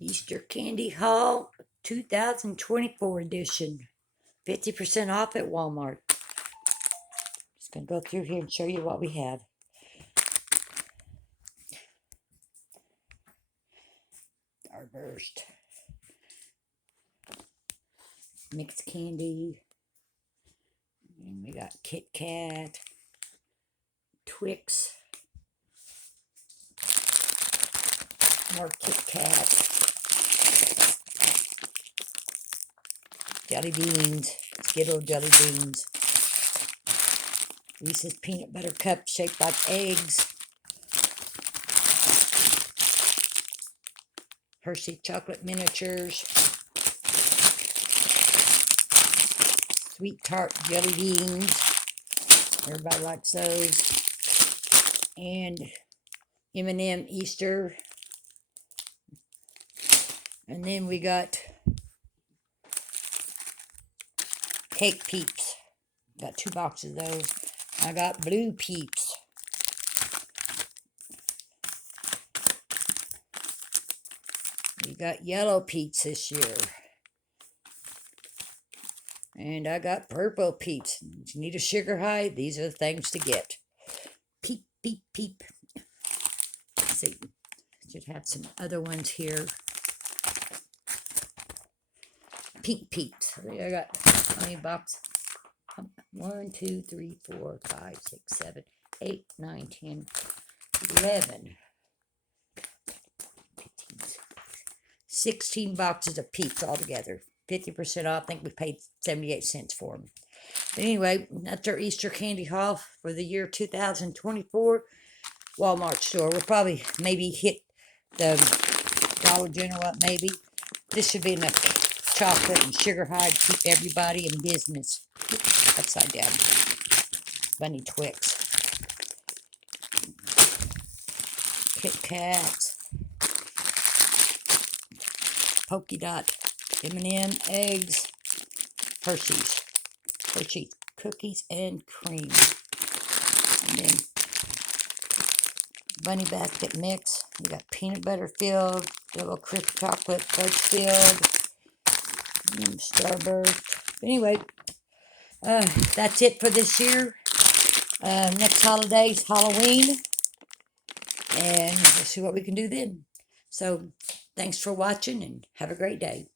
Easter Candy Haul 2024 edition. 50% off at Walmart. Just going to go through here and show you what we have. Starburst. Mixed candy. And we got Kit Kat. Twix. More Kit Kat. Jelly beans. Skittle jelly beans. Reese's peanut butter cup shaped like eggs. Hershey chocolate miniatures. Sweet tart jelly beans. Everybody likes those. And M&M Easter. And then we got Cake Peeps. Got 2 boxes of those. I got Blue Peeps. We got Yellow Peeps this year. And I got Purple Peeps. If you need a sugar high, these are the things to get. Peep, peep, peep. Let's see. Should have some other ones here. Pink Peeps. I got how many boxes? 1, 2, 3, 4, 5, 6, 7, 8, 9, 10, 11. 15, 16 boxes of Peeps altogether. 50% off. I think we paid 78 cents for them. But anyway, that's our Easter candy haul for the year 2024 Walmart store. We'll probably maybe hit the Dollar General up maybe. This should be enough chocolate and sugar high to keep everybody in business. Upside down. Bunny Twix. Kit Kat. Polka Dot. M&M eggs. Hershey's. Hershey's cookies and cream. And then Bunny Basket Mix. We got peanut butter filled. Double crisp chocolate fudge filled. And Starburst. Anyway, that's it for this year. Next holiday's Halloween. And we'll see what we can do then. So, thanks for watching and have a great day.